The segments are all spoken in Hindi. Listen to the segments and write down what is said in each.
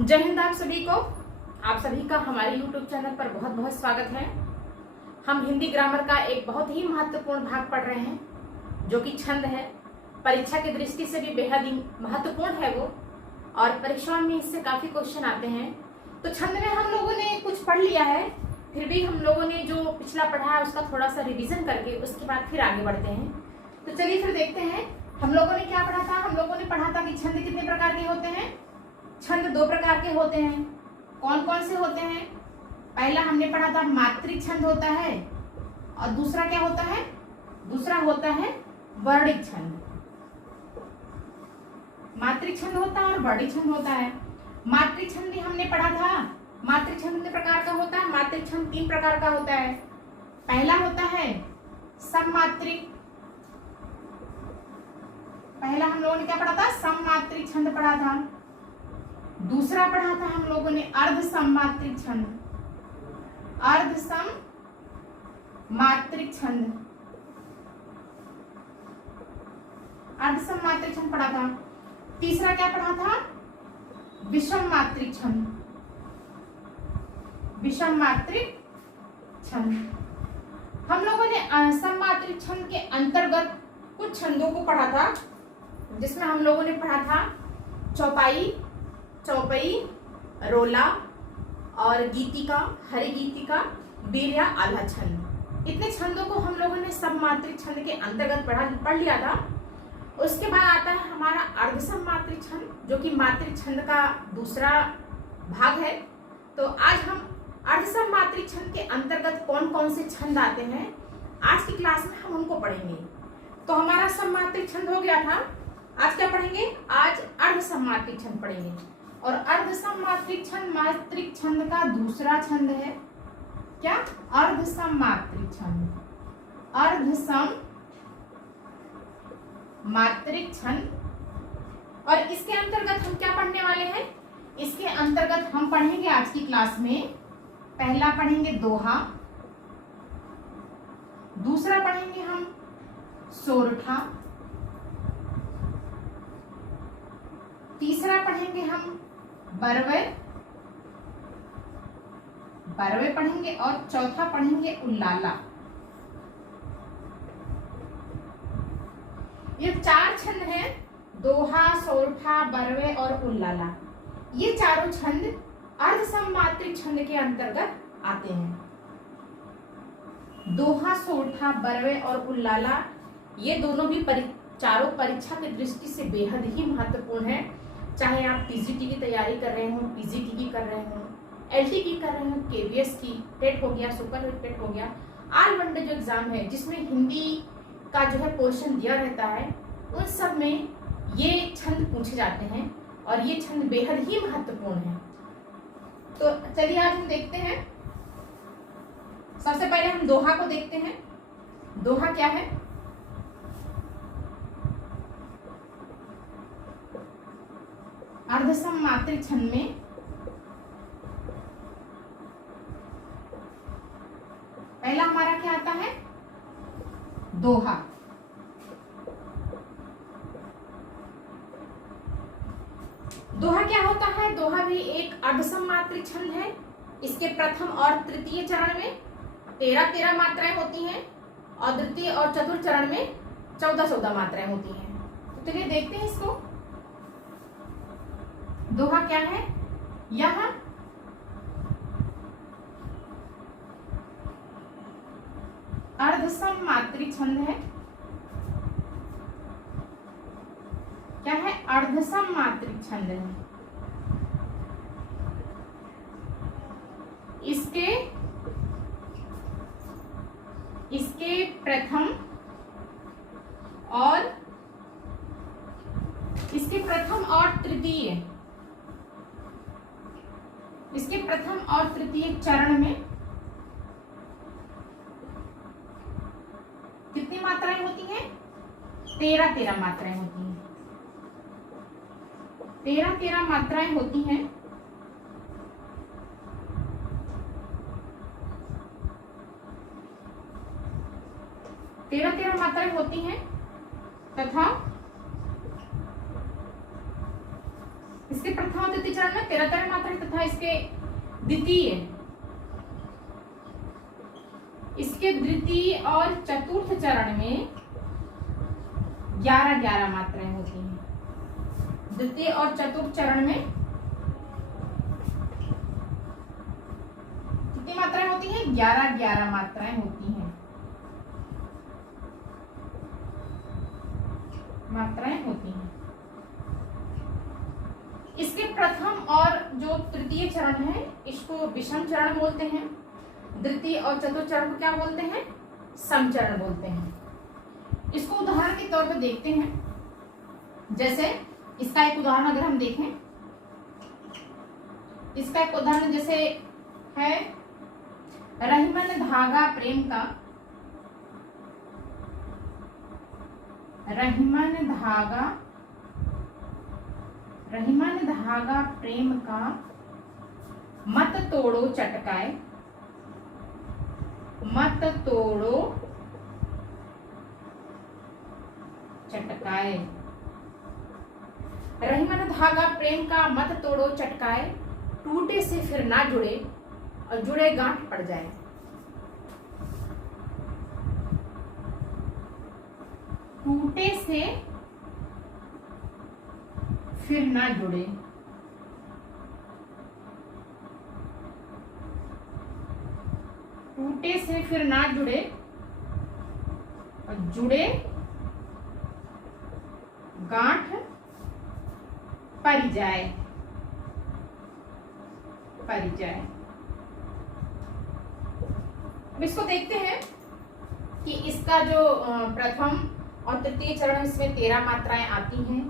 जय हिंद आप सभी को। आप सभी का हमारे YouTube चैनल पर बहुत बहुत स्वागत है। हम हिंदी ग्रामर का एक बहुत ही महत्वपूर्ण भाग पढ़ रहे हैं जो कि छंद है। परीक्षा की दृष्टि से भी बेहद ही महत्वपूर्ण है वो, और परीक्षाओं में इससे काफी क्वेश्चन आते हैं। तो छंद में हम लोगों ने कुछ पढ़ लिया है, फिर भी हम लोगों ने जो पिछला पढ़ा है उसका थोड़ा सा रिविजन करके उसके बाद फिर आगे बढ़ते हैं। तो चलिए फिर देखते हैं हम लोगों ने क्या पढ़ा था। हम लोगों ने पढ़ा था कि छंद कितने प्रकार के होते हैं। छंद दो प्रकार के होते हैं। कौन कौन से होते हैं? पहला हमने पढ़ा था मात्रिक छंद होता है, और दूसरा क्या होता है? दूसरा होता है वर्णिक छंद। मात्रिक छंद होता है और वर्णिक छंद होता है। मात्रिक छंद भी हमने पढ़ा था। मात्रिक छंद कितने प्रकार का होता है? मात्रिक छंद 3 प्रकार का होता है। पहला होता है सममात्रिक। पहला हम लोगों ने क्या पढ़ा था? सममात्रिक छंद पढ़ा था। दूसरा पढ़ा था हम लोगों ने अर्ध सममात्रिक छंद। अर्ध सममात्रिक छंद, अर्ध सममात्रिक छंद पढ़ा था। तीसरा क्या पढ़ा था? विषम मात्रिक छंद। विषम मात्रिक छंद। हम लोगों ने सममात्रिक छंद के अंतर्गत कुछ छंदों को पढ़ा था, जिसमें हम लोगों ने पढ़ा था चौपाई, चौपई, रोला और गीतिका, हरि गीतिका, बीर या आल्हा छंद। इतने छंदों को हम लोगों ने सममात्रिक छंद के अंतर्गत पढ़ लिया था। उसके बाद आता है हमारा अर्ध सममात्रिक छंद, जो कि मात्रिक छंद का दूसरा भाग है। तो आज हम अर्ध सममात्रिक छंद के अंतर्गत कौन कौन से छंद आते हैं, आज की क्लास में हम उनको पढ़ेंगे। तो हमारा सममात्रिक छंद हो गया था। आज क्या पढ़ेंगे? आज अर्ध सममात्रिक छंद पढ़ेंगे। और अर्ध सममात्रिक छंद मात्रिक छंद का दूसरा छंद है। क्या? अर्ध सममात्रिक छंद। अर्ध सममात्रिक छंद। और इसके अंतर्गत हम क्या पढ़ने वाले हैं? इसके अंतर्गत हम पढ़ेंगे आज की क्लास में, पहला पढ़ेंगे दोहा, दूसरा पढ़ेंगे हम सोरठा, तीसरा पढ़ेंगे हम बरवे पढ़ेंगे, और चौथा पढ़ेंगे उल्लाला। ये 4 छंद हैं, दोहा, सोरठा, बरवे और उल्लाला। ये चारों छंद अर्ध सममात्रिक छंद के अंतर्गत आते हैं। दोहा, सोरठा, बरवे और उल्लाला ये दोनों भी चारों परीक्षा की दृष्टि से बेहद ही महत्वपूर्ण है। चाहे आप टीजीटी की तैयारी कर रहे हो, पीजीटी की कर रहे हो, एलटी की कर रहे हो, केवीएस की, टेट हो गया, सुपर टेट हो गया, ऑल वनडे जो एग्जाम है जिसमें हिंदी का जो है पोर्शन दिया रहता है, उन सब में ये छंद पूछे जाते हैं और ये छंद बेहद ही महत्वपूर्ण है। तो चलिए आज हम देखते हैं। सबसे पहले हम दोहा को देखते हैं। दोहा क्या है? अर्ध सममात्रिक छंद में पहला हमारा क्या आता है? दोहा। दोहा क्या होता है? दोहा भी एक अर्ध सममात्रिक छंद है। इसके प्रथम और तृतीय चरण में 13 मात्राएं होती हैं, और द्वितीय और चतुर्थ चरण में 14 मात्राएं होती हैं। तो चलिए देखते हैं इसको। दोहा क्या है? यह अर्ध सममात्रिक छंद है। क्या है? अर्ध सममात्रिक छंद है। इसके प्रथम और तृतीय चरण में कितनी मात्राएं होती हैं? 13 मात्राएं होती हैं। 13 मात्राएं होती हैं। तेरह मात्राएं होती हैं तथा इसके प्रथम और द्वितीय चरण में 13 मात्राएं तथा इसके द्वितीय और चतुर्थ चरण में 11 मात्राएं होती हैं। द्वितीय और चतुर्थ चरण में कितनी मात्राएं होती हैं? 11 मात्राएं होती हैं। इसके प्रथम और जो तृतीय चरण है इसको विषम चरण बोलते हैं। द्वितीय और चतुर्थ चरण को क्या बोलते हैं? सम चरण बोलते हैं। इसको उदाहरण के तौर पर देखते हैं। जैसे इसका एक उदाहरण अगर हम देखें, इसका एक उदाहरण जैसे है रहीमन धागा प्रेम का, रहीमन धागा प्रेम का मत तोड़ो चटकाए, मत तोड़ो चटकाए। रहीमन धागा प्रेम का मत तोड़ो चटकाए, टूटे से फिर ना जुड़े और जुड़े गांठ पड़ जाए। टूटे से फिर ना जुड़े, टूटे से फिर ना जुड़े और जुड़े गांठ पड़ जाए, अब इसको देखते हैं कि इसका जो प्रथम और तृतीय चरण इसमें 13 मात्राएं आती हैं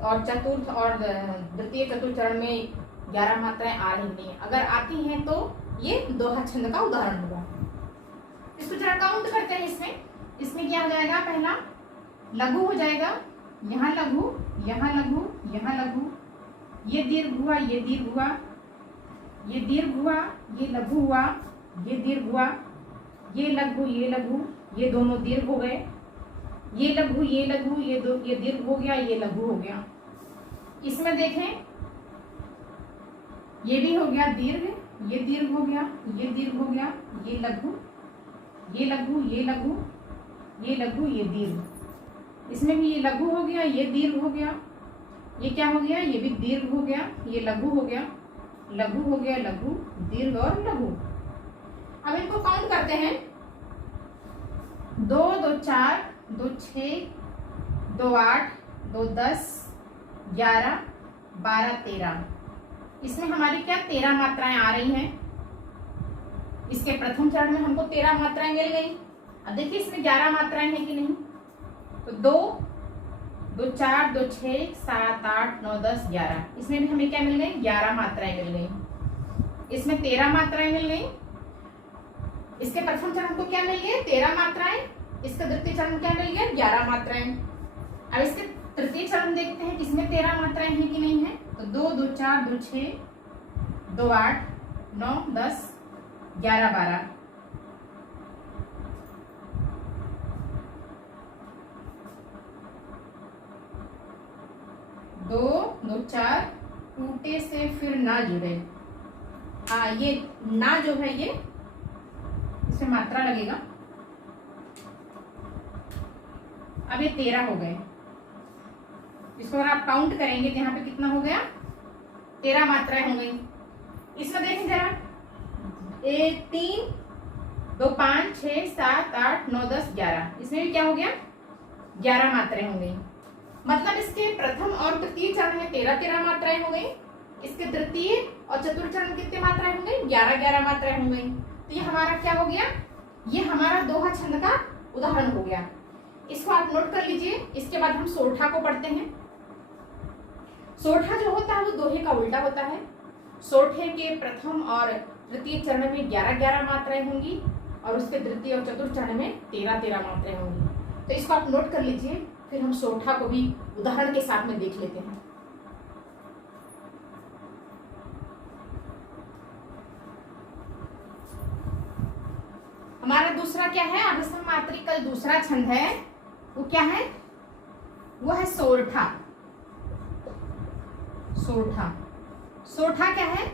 और चतुर्थ और द्वितीय चतुर्थ चरण में 11 मात्राएं आ रही नहीं। अगर आती हैं तो ये दोहा छंद का उदाहरण होगा। इसको जरा काउंट करते हैं। इसमें क्या हो जाएगा? पहला लघु हो जाएगा, यहाँ लघु, यहाँ लघु, यहाँ लघु, ये दीर्घ हुआ, ये दीर्घ हुआ, ये दीर्घ हुआ, ये लघु हुआ, ये दीर्घ हुआ, ये लघु, ये लघु, ये दोनों दीर्घ हो गए, ये लघु, ये लघु, ये दीर्घ हो गया, ये लघु हो गया। इसमें देखें ये भी हो गया दीर्घ, ये दीर्घ हो गया, ये दीर्घ हो गया, ये लघु, ये लघु, ये लघु, ये लघु, ये दीर्घ। इसमें भी ये लघु हो गया, ये दीर्घ हो गया, ये क्या हो गया? ये भी दीर्घ हो गया, ये लघु हो गया, लघु हो गया, लघु, दीर्घ और लघु। अब इनको काउंट करते हैं। 2 2 4 2 6 2 8 2 10 11 12 13। इसमें हमारी क्या 13 मात्राएं आ रही हैं। इसके प्रथम चरण में हमको 13 मात्राएं मिल गई। अब देखिए इसमें 11 मात्राएं हैं कि नहीं। तो 2 2 4 2 6 7 8 9 10 11, इसमें भी हमें क्या मिल गई? 11 मात्राएं मिल गई। इसमें 13 मात्राएं मिल गई। इसके प्रथम चरण को क्या मिल गया? 13 मात्राएं। इसके द्वितीय चरण क्या मिल गया? 11 मात्राएं। अब इसके तृतीय चरण देखते हैं इसमें 13 मात्राएं हैं कि नहीं है। तो 2 2 4 2 6 2 8 9 10 11 12। दो 2 4 टूटे से फिर ना जुड़े। हाँ, ये ना जो है ये इसमें मात्रा लगेगा। अब ये 13 हो गए। इसको अगर आप काउंट करेंगे तो यहाँ पे कितना हो गया? 13 मात्राएं हो गई। इसमें देखें जरा, 1 3 2 5 6 7 8 9 10 11, इसमें भी क्या हो गया? 11 मात्राएं हो गई। मतलब इसके प्रथम और तृतीय चरण में 13 मात्राएं हो गई। इसके द्वितीय और चतुर्थ चरण में कितनी मात्राएं हो गई? 11 मात्राएं हो गई। तो ये हमारा क्या हो गया? ये हमारा दोहा छंद का उदाहरण हो गया। इसको आप नोट कर लीजिए। इसके बाद हम सोरठा को पढ़ते हैं। सोरठा जो होता है वो दोहे का उल्टा होता है। सोरठे के प्रथम और तृतीय चरण में 11 मात्राएं होंगी और उसके द्वितीय और चतुर्थ चरण में 13 मात्राएं होंगी। तो इसको आप नोट कर लीजिए, फिर हम सोरठा को भी उदाहरण के साथ में देख लेते हैं। हमारा दूसरा क्या है? आभसम मात्रिकल दूसरा छंद है, वो क्या है? वो है सोरठा। सोरठा सोठा क्या है?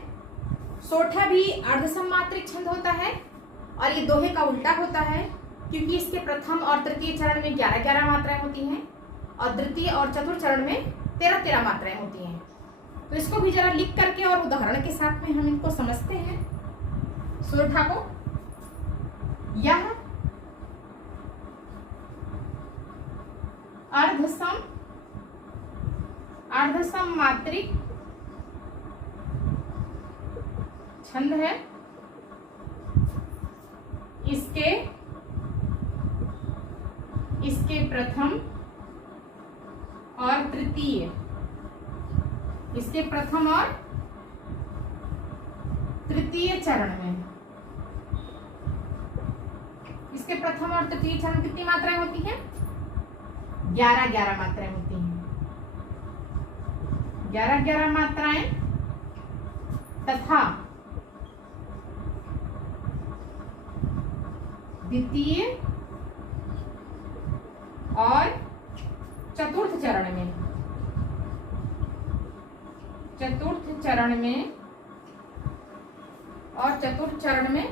सोठा भी अर्धसम्मात्रिक छंद होता है और ये दोहे का उल्टा होता है, क्योंकि इसके प्रथम और तृतीय चरण में 11-11 मात्राएं होती हैं और द्वितीय और चतुर्थ चरण में 13-13 मात्राएं होती हैं। तो इसको भी जरा लिख करके और उदाहरण के साथ में हम इनको समझते हैं। सोठा को, यह अर्धसम्मात्रिक छंद है। इसके प्रथम और तृतीय, इसके प्रथम और तृतीय चरण में, इसके प्रथम और तृतीय चरण कितनी मात्राएं होती हैं? 11-11 मात्राएं होती हैं। 11-11 मात्राएं तथा द्वितीय और चतुर्थ चरण में, चतुर्थ चरण में और चतुर्थ चरण में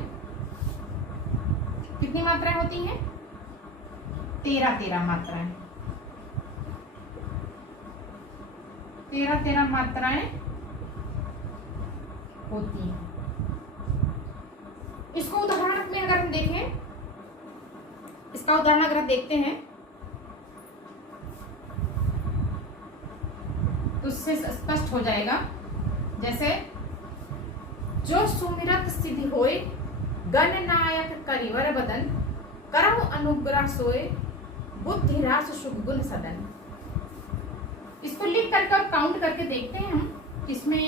कितनी मात्राएं होती हैं? 13-13 मात्राएं, 13-13 मात्राएं होती हैं। इसको उदाहरण में अगर हम देखें, इसका उदाहरण अगर हम देखते हैं तो उससे स्पष्ट हो जाएगा। जैसे, जो सुमिरत सिद्धि होए, गणनायक करिवर बदन, करहु अनुग्रह सोए, बुद्धि रास शुभ गुण सदन। इसको लिख करके और काउंट करके देखते हैं हम, इसमें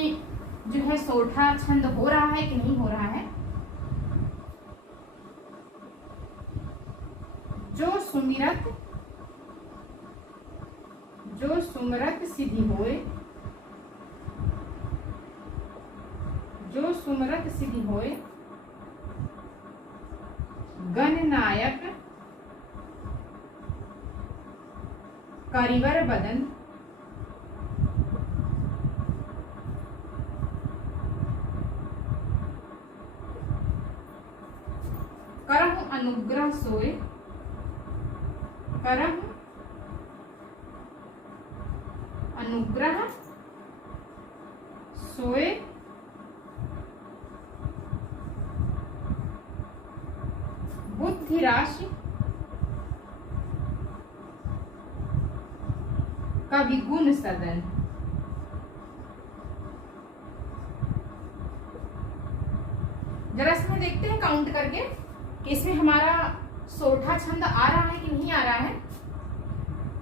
जो है सोठा छंद हो रहा है कि नहीं हो रहा है। जो सुमिरत सिद्धि होए, जो सुमिरत सिद्धि होए, गणनायक करिवर बदन, करहु अनुग्रह सोए, करहु अनुग्रह सोए, बुद्धि राशि कवि गुण सदन। जरा इसमें देखते हैं काउंट करके कि इसमें हमारा सोठा छंद आ रहा है कि नहीं आ रहा है।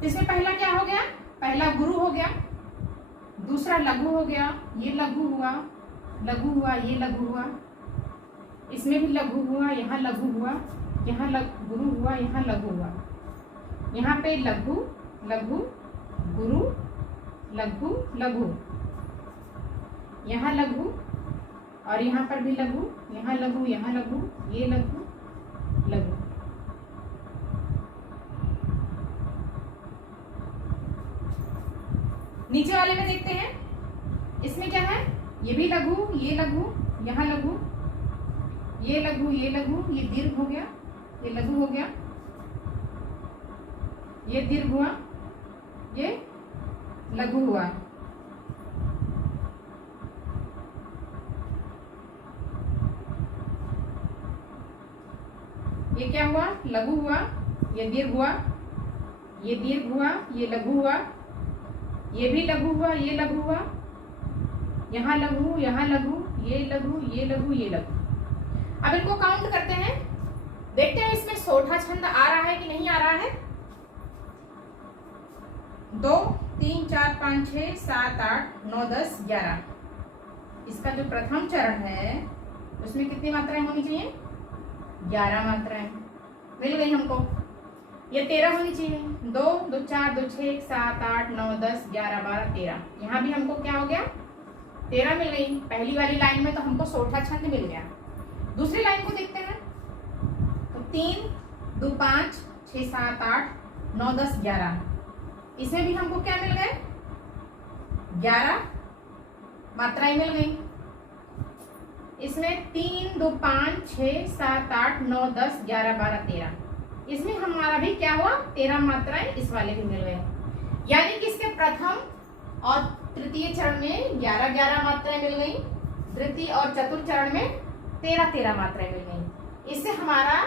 इसमें पहला क्या हो गया? पहला गुरु हो गया, दूसरा लघु हो गया, ये लघु हुआ, लघु हुआ, ये लघु हुआ, इसमें भी लघु हुआ, यहाँ लघु हुआ, यहाँ गुरु हुआ, यहाँ लघु हुआ, यहाँ पे लघु लघु गुरु लघु लघु, यहाँ लघु और यहाँ पर भी लघु, यहाँ लघु, यहाँ लघु, ये लघु लघु। नीचे वाले में देखते हैं, इसमें क्या है? ये भी लघु, ये लघु, यहाँ लघु, ये लघु, ये लघु, ये दीर्घ हो गया, ये लघु हो गया, ये दीर्घ हुआ, ये लघु हुआ। ये क्या हुआ? लघु हुआ, ये दीर्घ हुआ, ये दीर्घ हुआ, ये लघु हुआ, ये भी लघु हुआ, ये लघु हुआ, यहाँ लघु, यहाँ लघु, ये लघु, ये लघु, ये लघु। अब इनको काउंट करते हैं, देखते हैं इसमें सोठा छंद आ रहा है कि नहीं आ रहा है। 2 3 4 5 6 7 8 9 10 11। इसका जो प्रथम चरण है उसमें कितनी मात्राएं होनी चाहिए? 11 मात्राएं मिल गई हमको। ये 13 होनी चाहिए। 2 2 4 2 6 7 8 9 10 11 12 13। यहाँ भी हमको क्या हो गया? 13 मिल गई। पहली वाली लाइन में तो हमको सोठा छंद मिल गया। दूसरी लाइन को देखते हैं तो 3 2 5 6 7 8 9 10 11। इसमें भी हमको क्या मिल गए? 11 मात्राएं मिल गई। इसमें 3, 2, 5, 6, 7, 8, 9, 10, 11, 12, 13, इसमें हमारा भी क्या हुआ, 13 मात्राएं इस वाले भी मिल गए। यानी कि इसके प्रथम और तृतीय चरण में 11 मात्राएं मिल गई, द्वितीय और चतुर्थ चरण में 13 मात्राएं मिल गई। इससे हमारा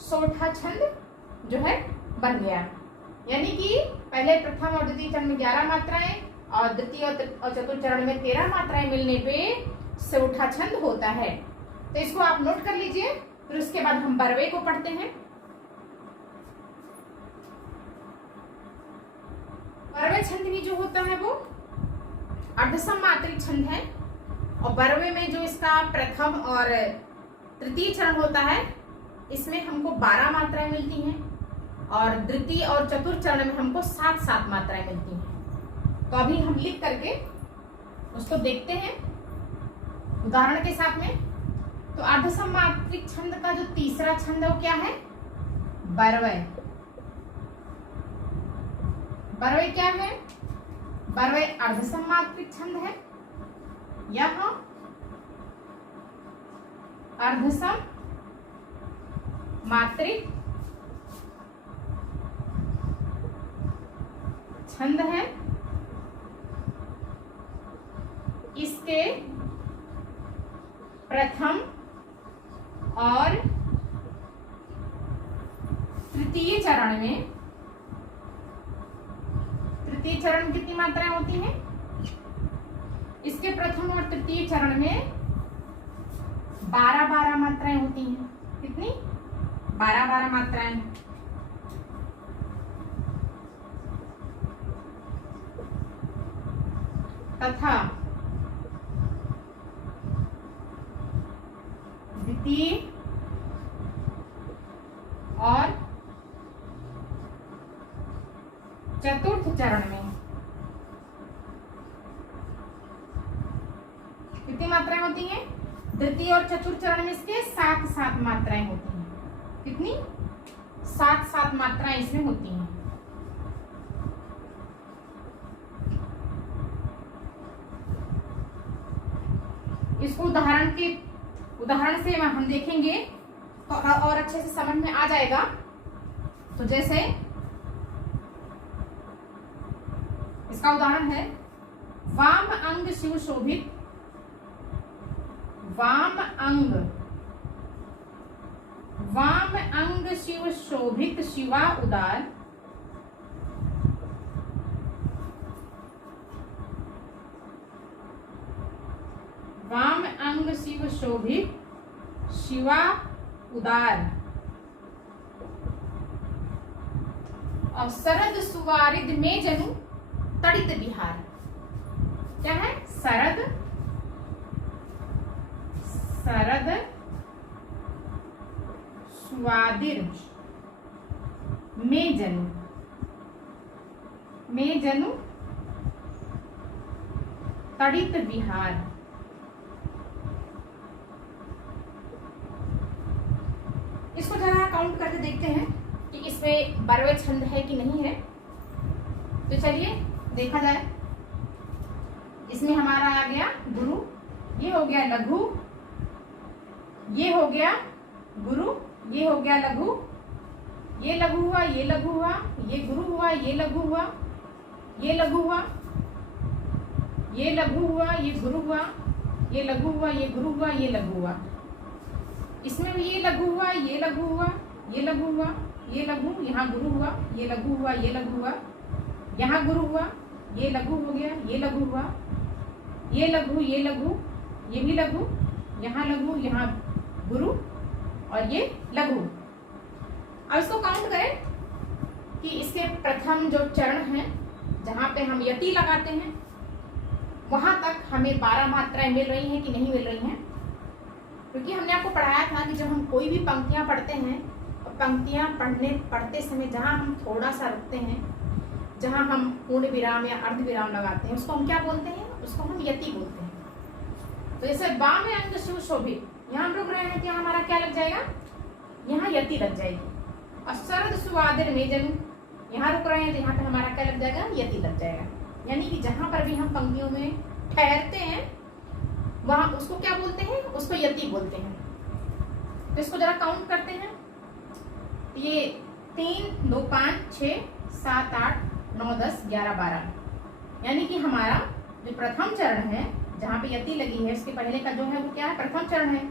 सोठा छंद जो है बन गया। यानी कि पहले प्रथम और द्वितीय चरण में 11 मात्राएं और द्वितीय और चतुर्थ चरण में 13 मात्राएं मिलने पे सोठा छंद होता है। तो इसको आप नोट कर लीजिए। फिर उसके बाद हम बरवे को पढ़ते हैं। बरवे छंद भी जो होता है वो अर्धसम मात्रिक छंद है, और बरवे में जो इसका प्रथम और तृतीय चरण होता है इसमें हमको 12 मात्राएं मिलती हैं, और द्वितीय और चतुर्थ चरण में हमको 7 मात्राएं मिलती हैं। तो अभी हम लिख करके उसको देखते हैं उदाहरण के साथ में। तो अर्धसम मात्रिक छंद का जो तीसरा छंद है वो क्या है, बरवय। बरवय क्या है, बरवय अर्धसम मात्रिक छंद है। यह अर्धसम मात्रिक छंद है। इसके प्रथम और तृतीय चरण में, तृतीय चरण में कितनी मात्राएं होती हैं, इसके प्रथम और तृतीय चरण में 12 मात्राएं होती हैं। कितनी, 12 मात्राएं। तथा द्वितीय और चतुर्थ चरण में कितनी मात्राएं होती हैं, द्वितीय और चतुर्थ चरण में इसके 7 मात्राएं होती हैं। कितनी, 7 मात्राएं इसमें होती हैं। इसको उदाहरण से हम देखेंगे तो और अच्छे से समझ में आ जाएगा। तो जैसे इसका उदाहरण है, वाम अंग शिव शोभित, वाम अंग शिव शोभित शिवा उदार, वाम अंग शिव शोभित शिवा उदार, और शरद सुवारिद में जनु तड़ित बिहार। क्या है, शरद सुवादिर में जनु तड़ित बिहार। इसको जरा काउंट करके देखते हैं कि इसमें बरवे छंद है कि नहीं है। तो चलिए देखा जाए। इसमें हमारा आ गया गुरु, ये हो गया लघु, ये हो गया गुरु, ये हो गया लघु, ये लघु हुआ, ये लघु हुआ, ये गुरु हुआ, ये लघु हुआ, ये लघु हुआ, ये लघु हुआ, ये गुरु हुआ, ये लघु हुआ, ये गुरु हुआ, ये लघु हुआ। इसमें भी ये लघु हुआ, ये लघु हुआ, ये लघु हुआ, ये लघु, यहाँ गुरु हुआ, ये लघु हुआ, ये लघु हुआ, यहाँ गुरु हुआ, ये लघु हो गया, ये लघु हुआ, ये लघु, ये लघु, ये भी लघु, यहाँ लघु, यहाँ गुरु, और ये लघु। अब इसको काउंट करें कि इसके प्रथम जो चरण है जहाँ पे हम यति लगाते हैं वहां तक हमें 12 मात्राएं मिल रही हैं कि नहीं मिल रही हैं। क्योंकि हमने आपको पढ़ाया था कि जब हम कोई भी पंक्तियां पढ़ते हैं और पंक्तियां पढ़ते समय जहां हम थोड़ा सा रुकते हैं, जहां हम पूर्ण विराम या अर्ध विराम लगाते हैं, उसको हम क्या बोलते हैं, उसको हम यति बोलते हैं। तो जैसे वाम अंग शिव शोभित, यहाँ हम रुक रहे हैं तो यहाँ हमारा क्या लग जाएगा, यहाँ यति लग जाएगी। और शरद सुवादिर में जनु, यहाँ रुक रहे हैं तो यहाँ पे हमारा क्या लग जाएगा, यति लग जाएगा। यानी कि जहां पर भी हम पंक्तियों में ठहरते हैं वहां उसको क्या बोलते हैं, उसको यति बोलते हैं। तो इसको जरा काउंट करते हैं। ये 3, 2, 5, 6, 7, 8, 9, 10, 11, 12, यानी कि हमारा जो प्रथम चरण है जहाँ पे यति लगी है उसके पहले का जो है वो क्या है, प्रथम चरण है।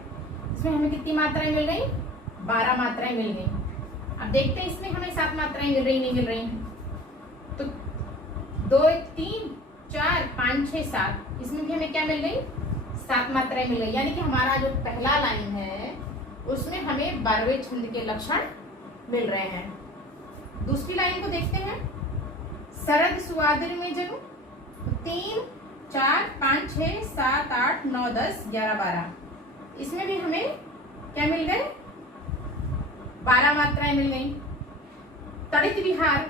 इसमें हमें कितनी मात्राएं मिल गई, 12 मात्राएं मिल गई। अब देखते हैं इसमें हमें 7 मात्राएं मिल रही नहीं मिल रही हैं। तो 2, 3, 4, 5, 6, 7, इसमें भी हमें क्या मिल गई, 7 मात्राएं मिल गई। यानी कि हमारा जो पहला लाइन है उसमें हमें 12वें छंद के लक्षण मिल रहे हैं। दूसरी लाइन को देखते हैं। शरद सुआदिर में जब 3, 4, 5, 6, 7, 8, 9, 10, 11, 12, इसमें भी हमें क्या मिल गए, 12 मात्राएं मिल गई। तड़ित विहार,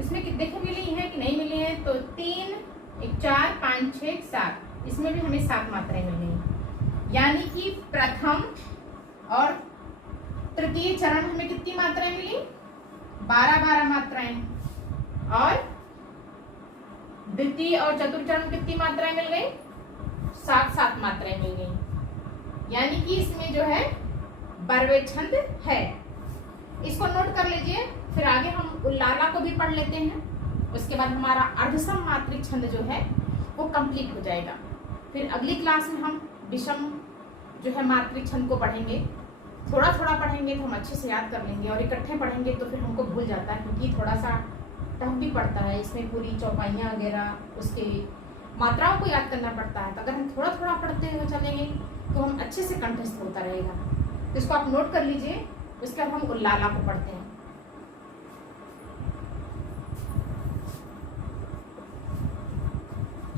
इसमें देखे मिली है कि नहीं मिली है, तो 3, 4, 5, 6, 7, इसमें भी हमें 7 मात्राएं मिल गई। यानी कि प्रथम और तृतीय चरण में हमें कितनी मात्राएं मिली, 12 मात्राएं, और द्वितीय और चतुर्थ चरण में कितनी मात्राएं मिल गई, 7 मात्राएं मिल गई। यानी कि इसमें जो है 12वें छंद है। इसको नोट कर लीजिए। फिर आगे हम उल्लाला को भी पढ़ लेते हैं। उसके बाद हमारा अर्धसम मात्रिक छंद जो है वो कंप्लीट हो जाएगा। फिर अगली क्लास में हम विषम जो है मात्रिक छंद को पढ़ेंगे। थोड़ा थोड़ा पढ़ेंगे तो हम अच्छे से याद कर लेंगे, और इकट्ठे पढ़ेंगे तो फिर हमको भूल जाता है, क्योंकि थोड़ा सा टफ भी पड़ता है। इसमें पूरी चौपाइयाँ वगैरह उसके मात्राओं को याद करना पड़ता है। तो अगर हम थोड़ा थोड़ा पढ़ते हुए चलेंगे तो हम अच्छे से कंठस्थ होता रहेगा। तो इसको आप नोट कर लीजिए। उसके बाद हम उल्लाला को पढ़ते हैं।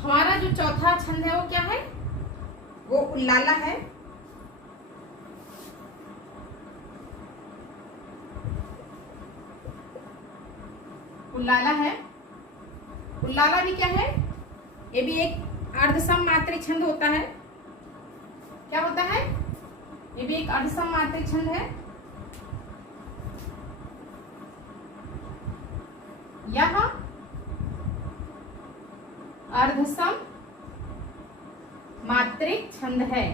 हमारा जो चौथा छंद है वो क्या है, वो उल्लाला है। उल्लाला है। उल्लाला भी क्या है, ये भी एक अर्धसम मात्रिक छंद होता है। क्या होता है, ये भी एक अर्धसम मात्रिक छंद है। यह अर्धसम मात्रिक छंद है।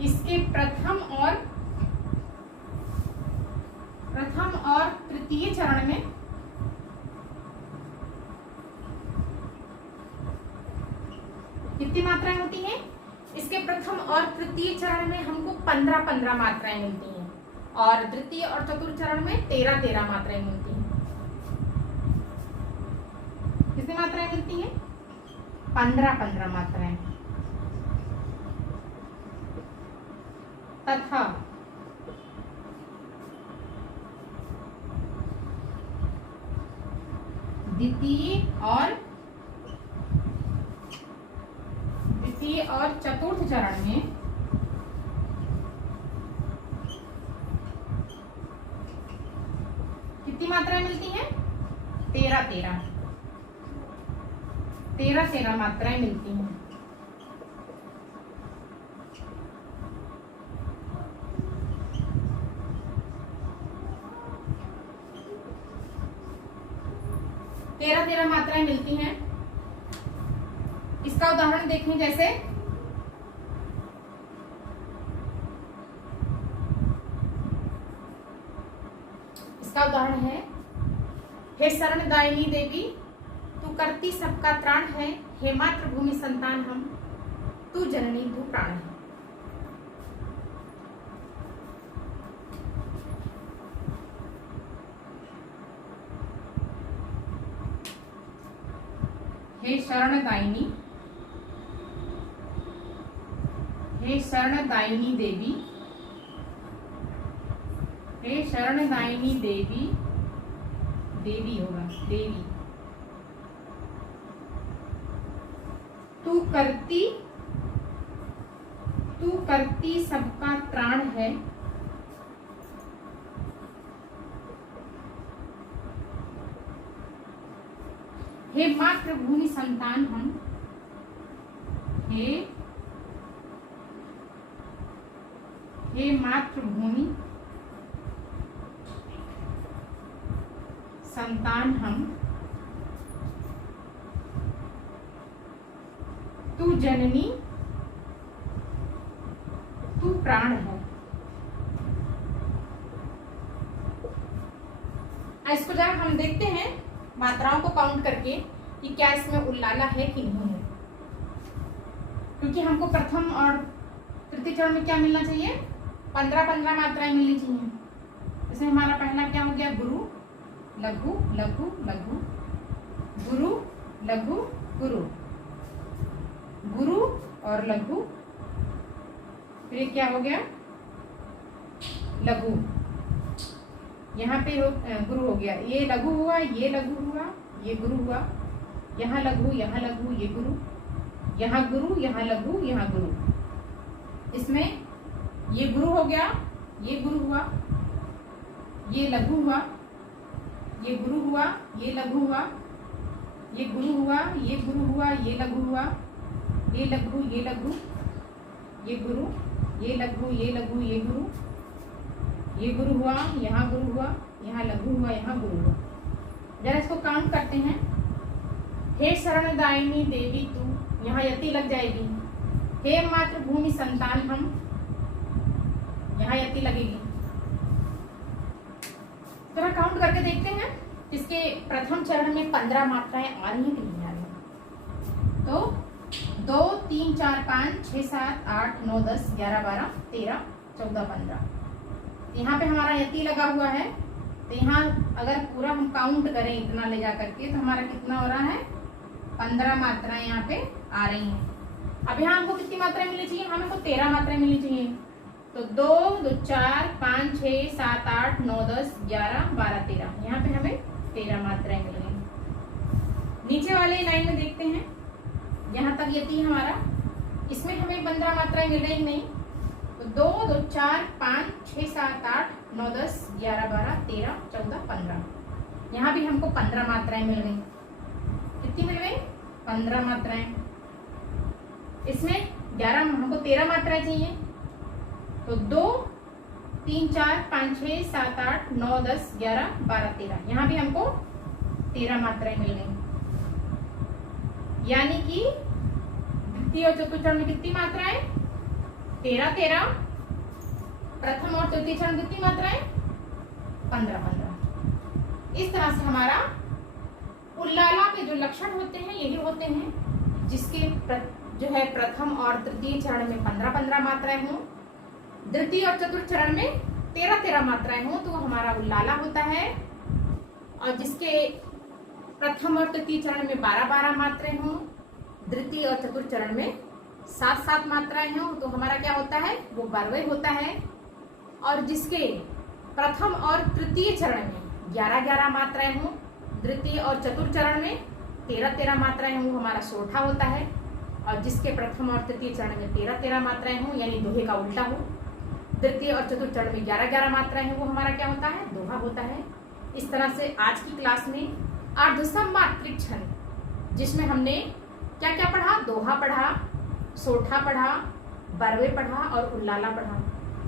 इसके प्रथम और तृतीय चरण में कितनी मात्राएं होती हैं, इसके प्रथम और तृतीय चरण में हमको 15 मात्राएं मिलती हैं, और द्वितीय और चतुर्थ चरण में 13 मात्राएं मिलती हैं। कितनी मात्राएं मिलती हैं, 15 मात्राएं। तथा द्वितीय और चतुर्थ चरण में कितनी मात्राएं मिलती हैं, 13 मात्राएं मिलती हैं। तेरह मात्राएं मिलती हैं। इसका उदाहरण देखें, जैसे इसका उदाहरण है, हे शरणदायिनी देवी तू करती सबका त्राण है, हे मातृभूमि संतान हम, तू जननी तू प्राण है। हे शरणदायिनी देवी, हे शरणदायिनी देवी, देवी होगा, देवी तू करती सबका त्राण है, हे मातृभूमि संतान हम, हे मातृभूमि संतान हम, तू जननी तू प्राण है। इसको जरा हम देखते हैं मात्राओं को काउंट करके कि क्या इसमें उल्लाला है कि नहीं है, क्योंकि हमको प्रथम और तृतीय चरण में क्या मिलना चाहिए, 15-15 मात्राएं मिलनी चाहिए। इसमें हमारा पहला क्या हो गया, गुरु लघु लघु लघु, गुरु लघु गुरु, गुरु और लघु, फिर क्या हो गया लघु, यहाँ पे गुरु हो गया, ये लघु हुआ, ये लघु हुआ, ये गुरु हुआ, यहाँ लघु यहाँ लघु, ये गुरु, यहाँ गुरु यहाँ लघु यहाँ गुरु। इसमें ये गुरु हो गया, ये गुरु हुआ, ये लघु हुआ, ये गुरु हुआ, ये लघु हुआ, ये गुरु हुआ, ये गुरु हुआ, ये लघु हुआ, ये लघु ये लघु, ये गुरु, ये लघु ये लघु, ये गुरु, ये गुरु हुआ, यहाँ गुरु हुआ, यहाँ लघु हुआ, यहाँ गुरु हुआ। जरा इसको काउंट करते हैं। हे शरणदायिनी देवी तू, यहाँ यति लग जाएगी। हे मातृभूमि संतान हम, यहाँ यति लगेगी। जरा काउंट करके देखते हैं इसके प्रथम चरण में 15 मात्राएं आ रही हैं कि नहीं आ रही हैं। तो 2 3 4 5 6 7 8 9 10 11 12 13 14 15, यहाँ पे हमारा यति लगा हुआ है। तो यहाँ अगर पूरा हम काउंट करें इतना ले जा करके तो हमारा कितना हो रहा है, 15 मात्राएं यहाँ पे आ रही हैं। अब यहाँ हमको कितनी मात्राएं मिलनी चाहिए, हमको 13 मात्राएं मिलनी चाहिए। तो 2 2 4 5 6 7 8 9 10 11 12 13, यहाँ पे हमें 13 मात्राएं मिल गई। नीचे वाले लाइन में देखते हैं, यहाँ तक यति हमारा, इसमें हमें 15 मात्राएं मिल रही नहीं। तो 2 2 4 5 6 7 8 9 10 11 12 13 14 15, यहाँ भी हमको 15 मात्राएं मिल गई। कितनी मिल गई, 15 मात्राएं। इसमें 11 हमको 13 मात्राएं चाहिए। तो 2 3 4 5 6 7 8 9 10 11 12 13, यहाँ भी हमको 13 मात्राएं मिल गई। यानी कि द्वितीय और चतुर्थ चरण में कितनी मात्राएं, 13 प्रथम और तृतीय चरण कितनी मात्राएं, 15। इस तरह से हमारा उल्लाला के जो लक्षण होते हैं यही होते हैं, जिसके जो है प्रथम और तृतीय चरण में 15 मात्राएं हों, द्वितीय और चतुर्थ चरण में 13 मात्राएं हों तो हमारा उल्लाला होता है। और जिसके प्रथम और तृतीय चरण में 12 मात्राएं हों, द्वितीय और चतुर्थ चरण में 7 मात्राएं हों तो हमारा क्या होता है, वो 12 होता है। और जिसके प्रथम और तृतीय चरण में 11 मात्राएं हों, द्वितीय और चतुर्थ चरण में 13 मात्राएं हों, हमारा सोठा होता है। और जिसके प्रथम और तृतीय चरण में 13 मात्राएं हों, यानी दोहे का उल्टा हो, द्वितीय और चतुर्थ चरण में 11 मात्राएं हैं, वो हमारा क्या होता है, दोहा होता है। इस तरह से आज की क्लास में अर्धसमात्रिक छंद, जिसमें हमने क्या क्या पढ़ा, दोहा पढ़ा, सोठा पढ़ा, बरवे पढ़ा और उल्लाला पढ़ा,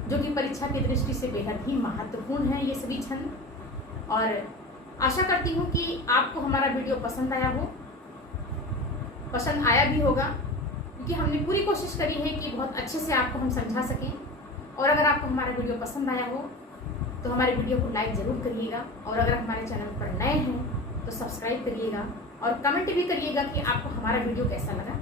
जो कि परीक्षा की दृष्टि से बेहद ही महत्वपूर्ण है ये सभी छंद। और आशा करती हूँ कि आपको हमारा वीडियो पसंद आया भी होगा, क्योंकि हमने पूरी कोशिश करी है कि बहुत अच्छे से आपको हम समझा सकें। और अगर आपको हमारा वीडियो पसंद आया हो तो हमारे वीडियो को लाइक ज़रूर करिएगा, और अगर हमारे चैनल पर नए हैं तो सब्सक्राइब करिएगा और कमेंट भी करिएगा कि आपको हमारा वीडियो कैसा लगा।